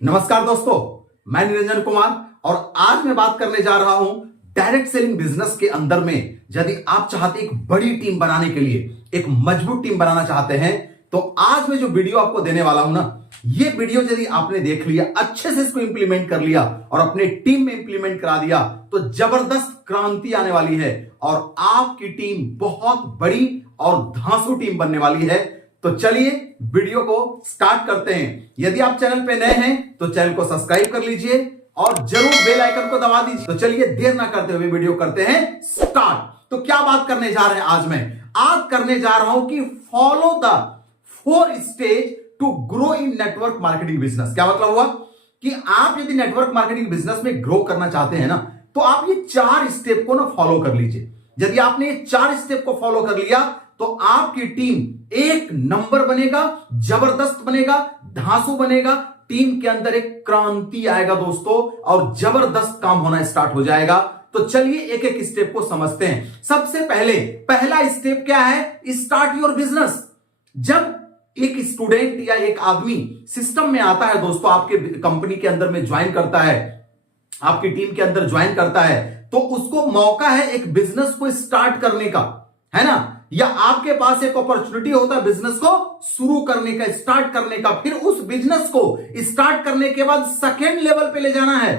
नमस्कार दोस्तों, मैं निरंजन कुमार और आज मैं बात करने जा रहा हूं डायरेक्ट सेलिंग बिजनेस के अंदर में। यदि आप चाहते एक बड़ी टीम बनाने के लिए, एक मजबूत टीम बनाना चाहते हैं, तो आज मैं जो वीडियो आपको देने वाला हूं ना, ये वीडियो यदि आपने देख लिया, अच्छे से इसको इंप्लीमेंट कर लिया और अपने टीम में इंप्लीमेंट करा दिया, तो जबरदस्त क्रांति आने वाली है और आपकी टीम बहुत बड़ी और धांसू टीम बनने वाली है। तो चलिए वीडियो को स्टार्ट करते हैं। यदि आप चैनल पे नए हैं तो चैनल को सब्सक्राइब कर लीजिए और जरूर बेल आइकन को दबा दीजिए। तो चलिए देर ना करते हुए वीडियो करते हैं स्टार्ट। तो क्या बात करने जा रहे हैं आज करने जा रहा हूं कि follow the 4 stage to grow in network marketing business. क्या मतलब हुआ कि आप यदि नेटवर्क मार्केटिंग बिजनेस में ग्रो करना चाहते हैं ना, तो आप ये 4 स्टेप को ना फॉलो कर लीजिए। यदि आपने ये 4 स्टेप को फॉलो कर लिया तो आपकी टीम एक नंबर बनेगा, जबरदस्त बनेगा, धांसू बनेगा। टीम के अंदर एक क्रांति आएगा दोस्तों और जबरदस्त काम होना स्टार्ट हो जाएगा। तो चलिए एक एक स्टेप को समझते हैं। सबसे पहले पहला स्टेप क्या है? Start your business. जब एक स्टूडेंट या एक आदमी सिस्टम में आता है दोस्तों, आपके कंपनी के अंदर में ज्वाइन करता है, आपकी टीम के अंदर ज्वाइन करता है, तो उसको मौका है एक बिजनेस को स्टार्ट करने का, है ना? या आपके पास एक अपॉर्चुनिटी होता है बिजनेस को शुरू करने का, स्टार्ट करने का। फिर उस बिजनेस को स्टार्ट करने के बाद सेकेंड लेवल पे ले जाना है।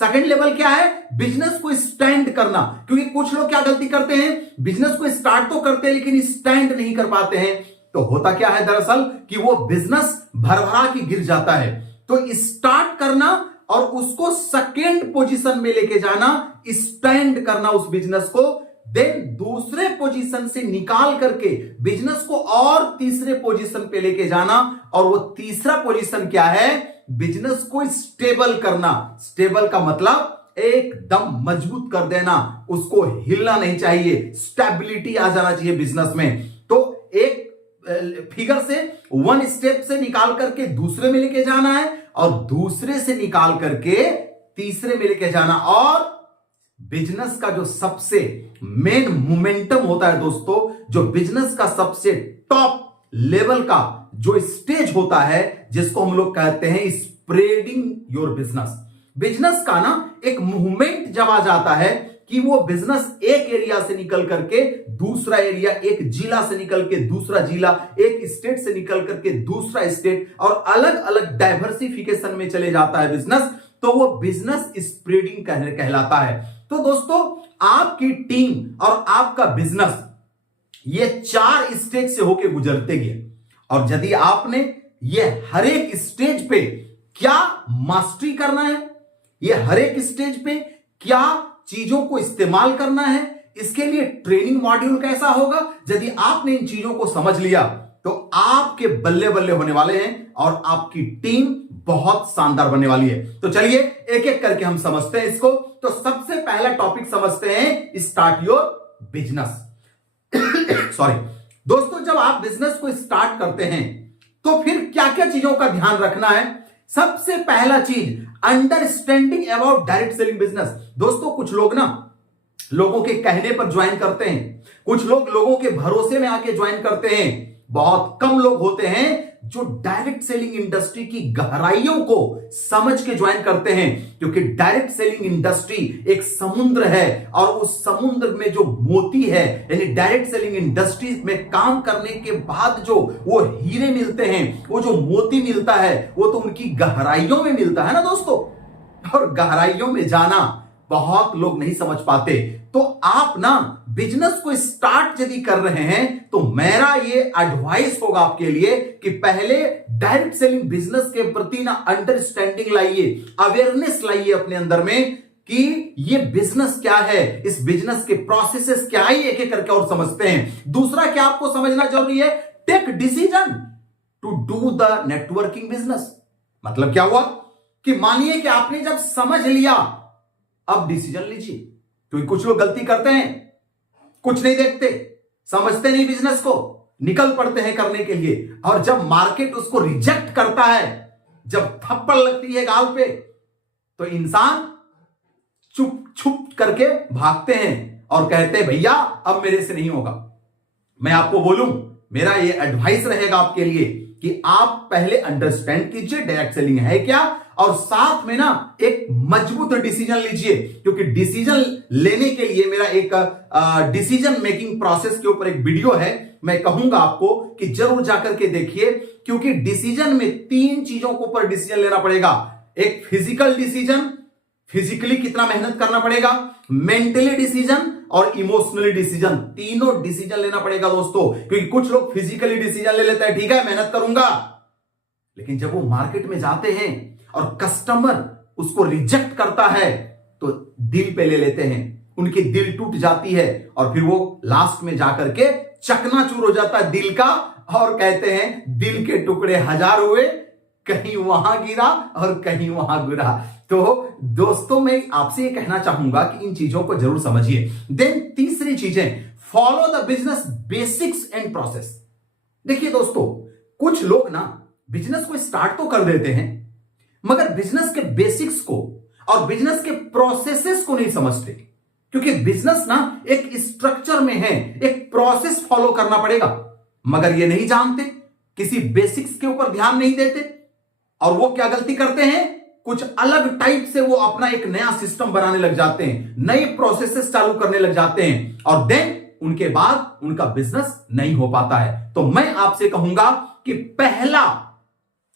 सेकेंड लेवल क्या है? बिजनेस को स्टैंड करना। क्योंकि कुछ लोग क्या गलती करते हैं, बिजनेस को स्टार्ट तो करते हैं लेकिन स्टैंड नहीं कर पाते हैं। तो होता क्या है दरअसल कि वो बिजनेस भरभरा के गिर जाता है। तो स्टार्ट करना और उसको सेकेंड पोजीशन में लेके जाना, स्टैंड करना उस बिजनेस को, देन दूसरे पोजीशन से निकाल करके बिजनेस को और तीसरे पोजीशन पे लेके जाना। और वो तीसरा पोजीशन क्या है? बिजनेस को स्टेबल करना। स्टेबल का मतलब एकदम मजबूत कर देना, उसको हिलना नहीं चाहिए, स्टेबिलिटी आ जाना चाहिए बिजनेस में। तो एक फिगर से 1 स्टेप से निकाल करके दूसरे में लेके जाना है और दूसरे से निकाल करके तीसरे में लेके जाना। और बिजनेस का जो सबसे मेन मोमेंटम होता है दोस्तों, जो बिजनेस का सबसे टॉप लेवल का जो स्टेज होता है, जिसको हम लोग कहते हैं स्प्रेडिंग योर बिजनेस। बिजनेस का ना एक मूवमेंट जब आ जाता है कि वो बिजनेस एक एरिया से निकल करके दूसरा एरिया, एक जिला से निकल के दूसरा जिला, एक स्टेट से निकल करके दूसरा स्टेट और अलग अलग डाइवर्सिफिकेशन में चले जाता है बिजनेस, तो वो बिजनेस स्प्रेडिंग कहलाता है। तो दोस्तों आपकी टीम और आपका बिजनेस ये 4 स्टेज से होके गुजरते गए। और यदि आपने ये हर एक स्टेज पे क्या मास्टरी करना है, ये हर एक स्टेज पे क्या चीजों को इस्तेमाल करना है, इसके लिए ट्रेनिंग मॉड्यूल कैसा होगा, यदि आपने इन चीजों को समझ लिया तो आपके बल्ले बल्ले होने वाले हैं और आपकी टीम बहुत शानदार बनने वाली है। तो चलिए एक एक करके हम समझते हैं इसको। तो सबसे पहला टॉपिक समझते हैं, स्टार्ट योर बिजनेस। सॉरी दोस्तों, जब आप बिजनेस को स्टार्ट करते हैं तो फिर क्या क्या चीजों का ध्यान रखना है? सबसे पहला चीज, understanding about direct selling business. दोस्तों कुछ लोग ना लोगों के कहने पर ज्वाइन करते हैं, कुछ लोग लोगों के भरोसे में आके ज्वाइन करते हैं। बहुत कम लोग होते हैं जो डायरेक्ट सेलिंग इंडस्ट्री की गहराइयों को समझ के ज्वाइन करते हैं, क्योंकि डायरेक्ट सेलिंग इंडस्ट्री एक समुद्र है और उस समुद्र में जो मोती है, यानी डायरेक्ट सेलिंग इंडस्ट्री में काम करने के बाद जो वो हीरे मिलते हैं, वो जो मोती मिलता है, वो तो उनकी गहराइयों में मिलता है ना दोस्तों। और गहराइयों में जाना बहुत लोग नहीं समझ पाते। तो आप ना बिजनेस को स्टार्ट यदि कर रहे हैं तो मेरा ये एडवाइस होगा आपके लिए कि पहले डायरेक्ट सेलिंग बिजनेस के प्रति ना अंडरस्टैंडिंग लाइए, अवेयरनेस लाइए अपने अंदर में कि ये बिजनेस क्या है, इस बिजनेस के प्रोसेसेस क्या है, एक एक करके और समझते हैं। दूसरा क्या आपको समझना जरूरी है? Take decision to do the networking business. मतलब क्या हुआ कि मानिए कि आपने जब समझ लिया, अब डिसीजन लीजिए। क्योंकि कुछ लोग गलती करते हैं, कुछ नहीं देखते, समझते नहीं बिजनेस को, निकल पड़ते हैं करने के लिए, और जब मार्केट उसको रिजेक्ट करता है, जब थप्पड़ लगती है गाल पे, तो इंसान चुप छुप करके भागते हैं और कहते हैं भैया अब मेरे से नहीं होगा। मैं आपको बोलूं, मेरा ये एडवाइस रहेगा आपके लिए कि आप पहले अंडरस्टैंड कीजिए डायरेक्ट सेलिंग है क्या, और साथ में ना एक मजबूत डिसीजन लीजिए, क्योंकि डिसीजन लेने के लिए मेरा एक डिसीजन मेकिंग प्रोसेस के ऊपर एक वीडियो है, मैं कहूंगा आपको कि जरूर जाकर के देखिए, क्योंकि डिसीजन में 3 चीजों के ऊपर डिसीजन लेना पड़ेगा। एक फिजिकल डिसीजन, फिजिकली कितना मेहनत करना पड़ेगा, मेंटली डिसीजन और इमोशनली डिसीजन, तीनों डिसीजन लेना पड़ेगा दोस्तों। क्योंकि कुछ लोग फिजिकली डिसीजन ले लेते हैं, ठीक है मेहनत करूंगा, लेकिन जब वो मार्केट में जाते हैं और कस्टमर उसको रिजेक्ट करता है तो दिल पे ले लेते हैं, उनकी दिल टूट जाती है और फिर वो लास्ट में जाकर के चकनाचूर हो जाता है दिल का, और कहते हैं दिल के टुकड़े 1000 हुए, कहीं वहां गिरा और कहीं वहां गिरा। तो दोस्तों मैं आपसे ये कहना चाहूंगा कि इन चीजों को जरूर समझिए। देन तीसरी चीजें, follow the business basics and process. देखिए दोस्तों, कुछ लोग ना बिजनेस को स्टार्ट तो कर देते हैं, मगर बिजनेस के बेसिक्स को और बिजनेस के प्रोसेसेस को नहीं समझते, क्योंकि बिजनेस ना एक स्ट्रक्चर में है, एक प्रोसेस फॉलो करना पड़ेगा, मगर ये नहीं जानते, किसी बेसिक्स के ऊपर ध्यान नहीं देते, और वो क्या गलती करते हैं, कुछ अलग टाइप से वो अपना एक नया सिस्टम बनाने लग जाते हैं, नए प्रोसेसेस चालू करने लग जाते हैं, और देन उनके बाद उनका बिजनेस नहीं हो पाता है। तो मैं आपसे कहूंगा कि पहला,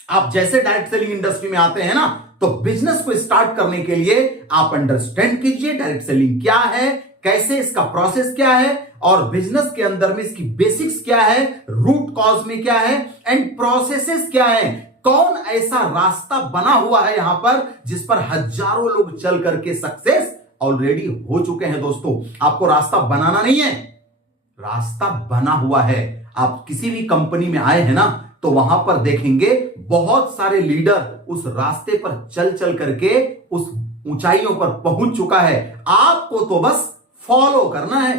आप जैसे डायरेक्ट सेलिंग इंडस्ट्री में आते हैं ना, तो बिजनेस को स्टार्ट करने के लिए आप अंडरस्टैंड कीजिए डायरेक्ट सेलिंग क्या है, कैसे इसका प्रोसेस क्या है, और बिजनेस के अंदर में इसकी बेसिक्स क्या है, रूट कॉज में क्या है, एंड प्रोसेसेस क्या है, कौन ऐसा रास्ता बना हुआ है यहां पर जिस पर हजारों लोग चल करके सक्सेस ऑलरेडी हो चुके हैं। दोस्तों, आपको रास्ता बनाना नहीं है, रास्ता बना हुआ है। आप किसी भी कंपनी में आए हैं ना, तो वहां पर देखेंगे बहुत सारे लीडर उस रास्ते पर चल चल करके उस ऊंचाइयों पर पहुंच चुका है। आपको तो बस फॉलो करना है,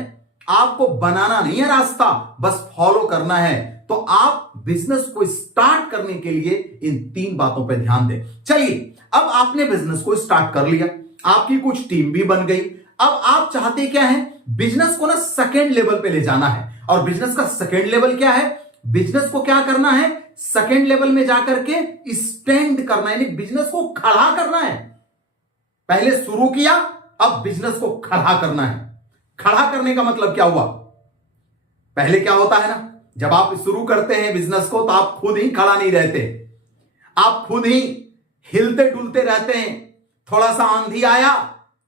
आपको बनाना नहीं है रास्ता, बस फॉलो करना है। तो आप बिजनेस को स्टार्ट करने के लिए इन 3 बातों पर ध्यान दें। चलिए, अब आपने बिजनेस को स्टार्ट कर लिया, आपकी कुछ टीम भी बन गई। अब आप चाहते क्या है, बिजनेस को ना सेकेंड लेवल पे ले जाना है। और बिजनेस का सेकेंड लेवल क्या है, बिजनेस को क्या करना है, सेकेंड लेवल में जाकर के स्टैंड करना है, यानी बिजनेस को खड़ा करना है। पहले शुरू किया, अब बिजनेस को खड़ा करना है। खड़ा करने का मतलब क्या हुआ, पहले क्या होता है ना, जब आप शुरू करते हैं बिजनेस को तो आप खुद ही खड़ा नहीं रहते, आप खुद ही हिलते डुलते रहते हैं। थोड़ा सा आंधी आया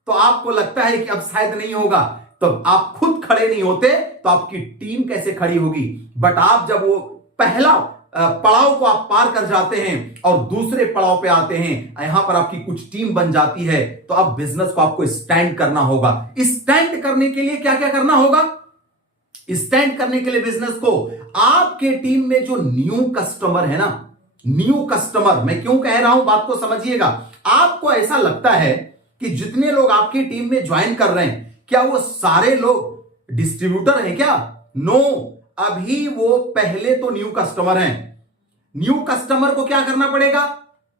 तो आपको लगता है कि अब शायद नहीं होगा, तो आप खुद खड़े नहीं होते, तो आपकी टीम कैसे खड़ी होगी। बट आप जब वो पहला पड़ाव को आप पार कर जाते हैं और दूसरे पड़ाव पे आते हैं, यहां पर आपकी कुछ टीम बन जाती है, तो अब बिजनेस को आपको स्टैंड करना होगा। स्टैंड करने के लिए क्या क्या करना होगा, स्टैंड करने के लिए बिजनेस को, आपके टीम में जो न्यू कस्टमर है ना, न्यू कस्टमर, मैं क्यों कह रहा हूं बात को समझिएगा। आपको ऐसा लगता है कि जितने लोग आपकी टीम में ज्वाइन कर रहे हैं, क्या वो सारे लोग डिस्ट्रीब्यूटर हैं क्या? नो, अभी वो पहले तो न्यू कस्टमर हैं। न्यू कस्टमर को क्या करना पड़ेगा,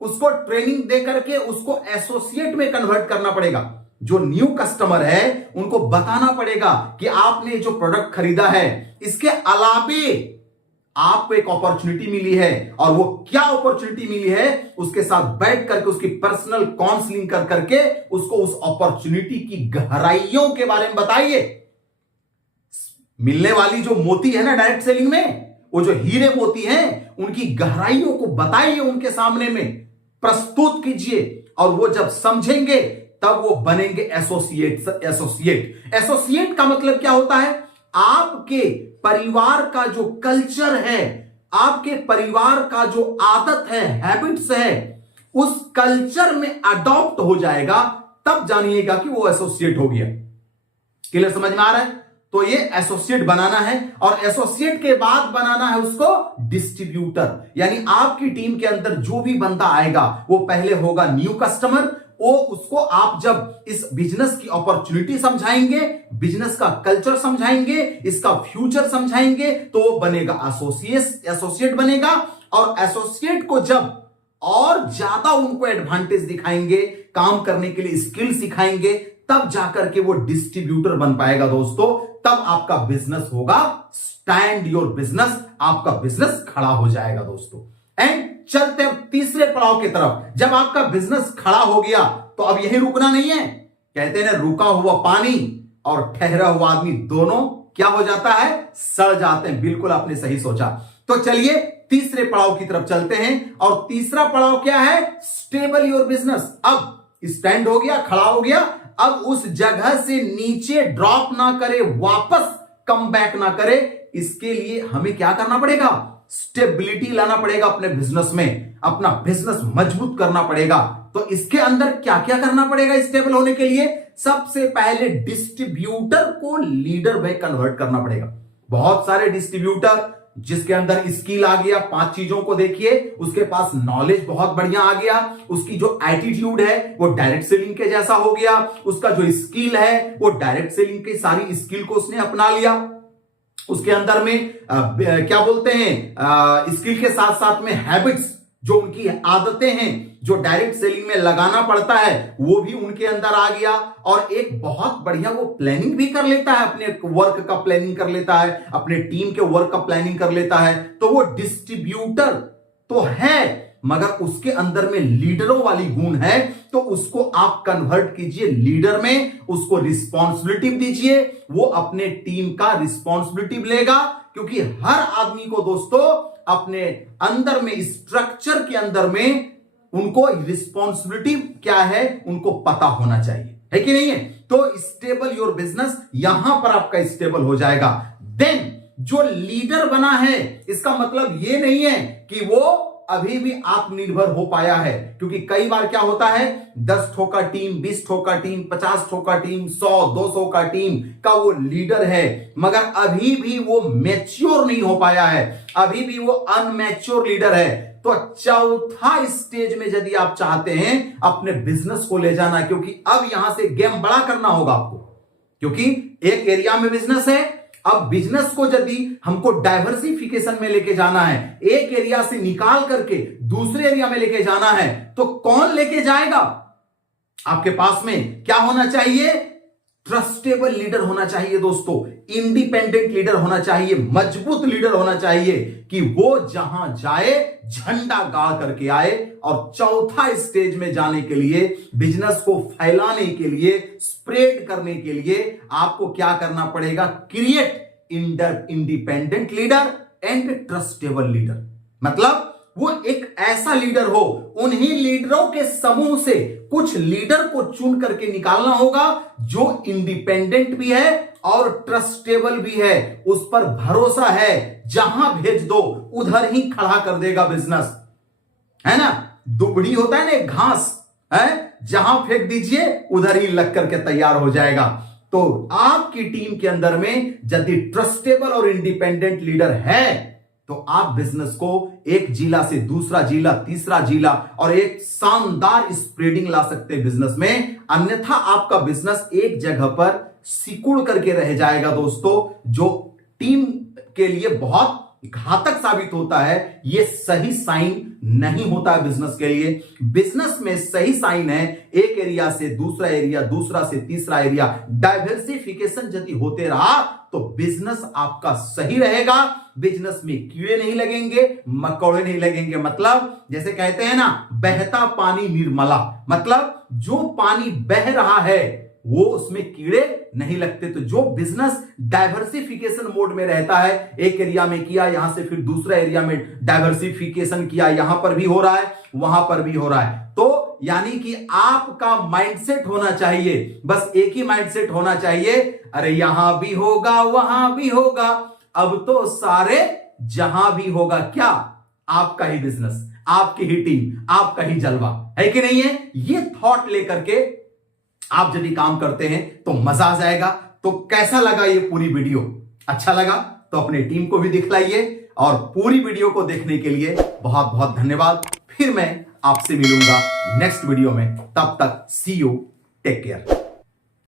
उसको ट्रेनिंग दे करके उसको एसोसिएट में कन्वर्ट करना पड़ेगा। जो न्यू कस्टमर है उनको बताना पड़ेगा कि आपने जो प्रोडक्ट खरीदा है, इसके अलावे आपको एक अपॉर्चुनिटी मिली है, और वो क्या अपॉर्चुनिटी मिली है, उसके साथ बैठ करके उसकी पर्सनल काउंसलिंग कर करके उसको उस अपॉर्चुनिटी की गहराइयों के बारे में बताइए। मिलने वाली जो मोती है ना डायरेक्ट सेलिंग में, वो जो हीरे मोती हैं, उनकी गहराइयों को बताइए, उनके सामने में प्रस्तुत कीजिए, और वो जब समझेंगे तब वो बनेंगे एसोसिएट का मतलब क्या होता है, आपके परिवार का जो कल्चर है, आपके परिवार का जो आदत है, हैबिट्स है, उस कल्चर में अडॉप्ट हो जाएगा, तब जानिएगा कि वो एसोसिएट हो गया। क्लियर, समझ में आ रहा है? तो ये एसोसिएट बनाना है, और एसोसिएट के बाद बनाना है उसको डिस्ट्रीब्यूटर। यानी आपकी टीम के अंदर जो भी बंदा आएगा वो पहले होगा न्यू कस्टमर, वो उसको आप जब इस बिजनेस की अपॉर्चुनिटी समझाएंगे, बिजनेस का कल्चर समझाएंगे, इसका फ्यूचर समझाएंगे, तो वो बनेगा एसोसिएट बनेगा। और एसोसिएट को जब और ज्यादा उनको एडवांटेज दिखाएंगे, काम करने के लिए स्किल सिखाएंगे, तब जाकर के वो डिस्ट्रीब्यूटर बन पाएगा दोस्तों। तब आपका बिजनेस होगा स्टैंड योर बिजनेस, आपका बिजनेस खड़ा हो जाएगा दोस्तों। एंड चलते हैं तीसरे पड़ाव की तरफ। जब आपका बिजनेस खड़ा हो गया तो अब यही रुकना नहीं है। कहते हैं रुका हुआ पानी और ठहरा हुआ आदमी दोनों क्या हो जाता है, सड़ जाते हैं। बिल्कुल आपने सही सोचा। तो चलिए तीसरे पड़ाव की तरफ चलते हैं। और तीसरा पड़ाव क्या है, स्टेबल योर बिजनेस। अब स्टैंड हो गया, खड़ा हो गया, अब उस जगह से नीचे ड्रॉप ना करे, वापस कम बैक ना करे, इसके लिए हमें क्या करना पड़ेगा, स्टेबिलिटी लाना पड़ेगा अपने बिजनेस में, अपना बिजनेस मजबूत करना पड़ेगा। तो इसके अंदर क्या क्या करना पड़ेगा स्टेबल होने के लिए, सबसे पहले डिस्ट्रीब्यूटर को लीडर में कन्वर्ट करना पड़ेगा। बहुत सारे डिस्ट्रीब्यूटर जिसके अंदर स्किल आ गया, 5 चीजों को देखिए, उसके पास नॉलेज बहुत बढ़िया आ गया, उसकी जो एटीट्यूड है वो डायरेक्ट सेलिंग के जैसा हो गया, उसका जो स्किल है वो डायरेक्ट सेलिंग की सारी स्किल को उसने अपना लिया, उसके अंदर में क्या बोलते हैं, स्किल के साथ साथ में हैबिट्स, जो उनकी आदतें हैं जो डायरेक्ट सेलिंग में लगाना पड़ता है, वो भी उनके अंदर आ गया। और एक बहुत बढ़िया वो प्लानिंग भी कर लेता है, अपने वर्क का प्लानिंग कर लेता है, अपने टीम के वर्क का प्लानिंग कर लेता है। तो वो डिस्ट्रीब्यूटर तो है, मगर उसके अंदर में लीडरों वाली गुण है, तो उसको आप कन्वर्ट कीजिए लीडर में, उसको रिस्पॉन्सिबिलिटी दीजिए, वो अपने टीम का रिस्पॉन्सिबिलिटी लेगा। क्योंकि हर आदमी को दोस्तों अपने अंदर में, स्ट्रक्चर के अंदर में, उनको रिस्पॉन्सिबिलिटी क्या है उनको पता होना चाहिए, है कि नहीं है। तो स्टेबल योर बिजनेस, यहां पर आपका स्टेबल हो जाएगा। देन जो लीडर बना है, इसका मतलब ये नहीं है कि वो अभी भी आत्मनिर्भर हो पाया है। क्योंकि कई बार क्या होता है, 10 ठो का टीम, 20 ठो का टीम, 50 ठो का टीम, 100-200 का टीम का वो लीडर है, मगर अभी भी वो मैच्योर नहीं हो पाया है, अभी भी वो अनमैच्योर लीडर है। तो चौथा स्टेज में यदि आप चाहते हैं अपने बिजनेस को ले जाना, क्योंकि अब यहां से गेम बड़ा करना होगा आपको, क्योंकि एक एरिया में बिजनेस है, अब बिजनेस को यदि हमको डाइवर्सिफिकेशन में लेके जाना है, एक एरिया से निकाल करके दूसरे एरिया में लेके जाना है, तो कौन लेके जाएगा। आपके पास में क्या होना चाहिए, ट्रस्टेबल लीडर होना चाहिए दोस्तों, इंडिपेंडेंट लीडर होना चाहिए, मजबूत लीडर होना चाहिए, कि वो जहां जाए झंडा गाड़ करके आए। और चौथा स्टेज में जाने के लिए, बिजनेस को फैलाने के लिए, स्प्रेड करने के लिए आपको क्या करना पड़ेगा, create independent leader and trustable leader. मतलब वो एक ऐसा लीडर हो, उन्हीं लीडरों के समूह से कुछ लीडर को चुन करके निकालना होगा जो इंडिपेंडेंट भी है और ट्रस्टेबल भी है, उस पर भरोसा है, जहां भेज दो उधर ही खड़ा कर देगा बिजनेस, है ना। दुबड़ी होता है ना एक घास, है, जहां फेंक दीजिए उधर ही लग करके तैयार हो जाएगा। तो आपकी टीम के अंदर में यदि ट्रस्टेबल और इंडिपेंडेंट लीडर है, तो आप बिजनेस को एक जिला से दूसरा जिला, तीसरा जिला, और एक शानदार स्प्रेडिंग ला सकते हैं बिजनेस में। अन्यथा आपका बिजनेस एक जगह पर सिकुड़ करके रह जाएगा दोस्तों, जो टीम के लिए बहुत घातक साबित होता है। यह सही साइन नहीं होता है बिजनेस के लिए। बिजनेस में सही साइन है एक एरिया से दूसरा एरिया, दूसरा से तीसरा एरिया, डाइवर्सिफिकेशन यदि होते रहा तो बिजनेस आपका सही रहेगा। बिजनेस में कीड़े नहीं लगेंगे, मकोड़े नहीं लगेंगे। मतलब जैसे कहते हैं ना, बहता पानी निर्मला, मतलब जो पानी बह रहा है वो उसमें कीड़े नहीं लगते। तो जो बिजनेस डाइवर्सिफिकेशन मोड में रहता है, एक एरिया में किया, यहां से फिर दूसरा एरिया में डाइवर्सिफिकेशन किया, यहां पर भी हो रहा है, वहां पर भी हो रहा है। तो यानी कि आपका माइंडसेट होना चाहिए, बस एक ही माइंडसेट होना चाहिए, अरे यहां भी होगा वहां भी होगा, अब तो सारे जहां भी होगा, क्या आपका ही बिजनेस, आपकी ही टीम, आपका ही जलवा, है कि नहीं है। ये थॉट लेकर के आप यदि काम करते हैं तो मजा आ जाएगा। तो कैसा लगा ये पूरी वीडियो, अच्छा लगा तो अपनी टीम को भी दिखलाइए। और पूरी वीडियो को देखने के लिए बहुत बहुत धन्यवाद। फिर मैं आपसे मिलूंगा नेक्स्ट वीडियो में, तब तक सी यू, टेक केयर।